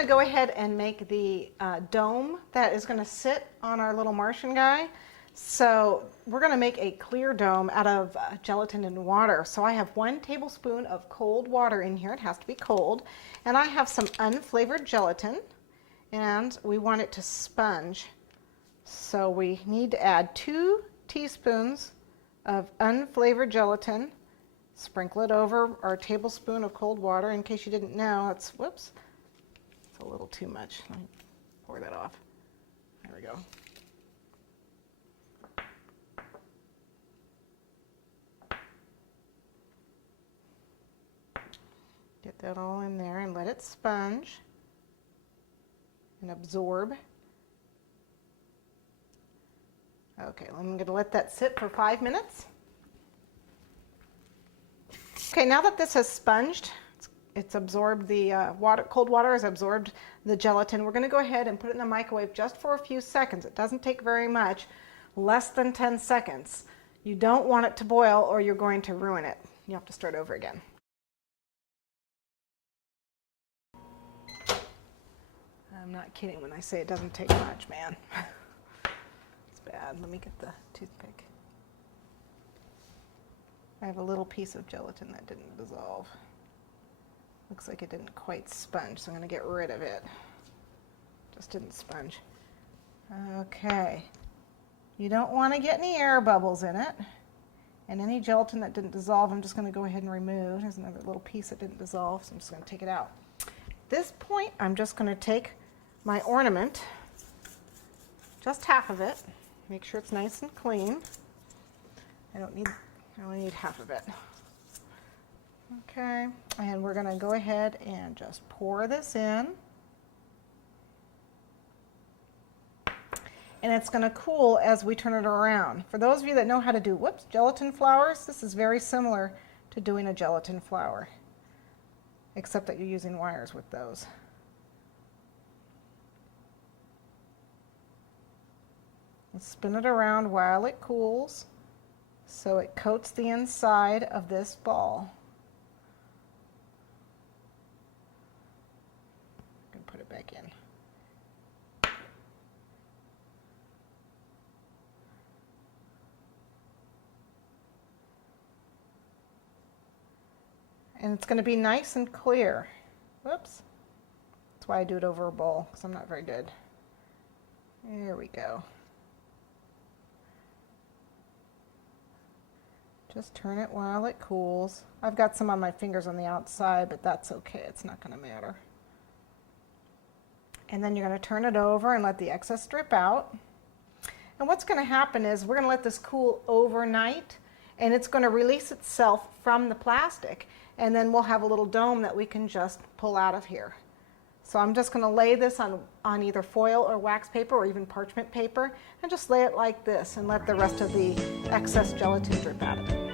going to go ahead and make the dome that is going to sit on our little Martian guy. So we're going to make a clear dome out of gelatin and water. So I have 1 tablespoon of cold water in here. It has to be cold. And I have some unflavored gelatin, and we want it to sponge. So we need to add 2 teaspoons of unflavored gelatin. Sprinkle it over our tablespoon of cold water. In case you didn't know, it's, whoops, it's a little too much. Let me pour that off. There we go. Get that all in there and let it sponge and absorb. Okay, I'm going to let that sit for 5 minutes. Okay, now that this has sponged, it's absorbed the cold water has absorbed the gelatin. We're going to go ahead and put it in the microwave just for a few seconds. It doesn't take very much, less than 10 seconds. You don't want it to boil or you're going to ruin it. You have to start over again. I'm not kidding when I say it doesn't take much, man. It's bad. Let me get the toothpick. I have a little piece of gelatin that didn't dissolve. Looks like it didn't quite sponge, so I'm going to get rid of it. Just didn't sponge. Okay. You don't want to get any air bubbles in it. And any gelatin that didn't dissolve, I'm just going to go ahead and remove. There's another little piece that didn't dissolve, so I'm just going to take it out. At this point, I'm just going to take my ornament, just half of it. Make sure it's nice and clean. I only need half of it. Okay, and we're going to go ahead and just pour this in. And it's going to cool as we turn it around. For those of you that know how to do, gelatin flowers, this is very similar to doing a gelatin flower, except that you're using wires with those. And spin it around while it cools so it coats the inside of this ball. I can put it back in. And it's going to be nice and clear. Whoops. That's why I do it over a bowl, because I'm not very good. There we go. Just turn it while it cools. I've got some on my fingers on the outside, but that's okay. It's not going to matter. And then you're going to turn it over and let the excess drip out. And what's going to happen is we're going to let this cool overnight, and it's going to release itself from the plastic. And then we'll have a little dome that we can just pull out of here. So I'm just going to lay this on either foil or wax paper or even parchment paper, and just lay it like this and let the rest of the excess gelatin drip out of it.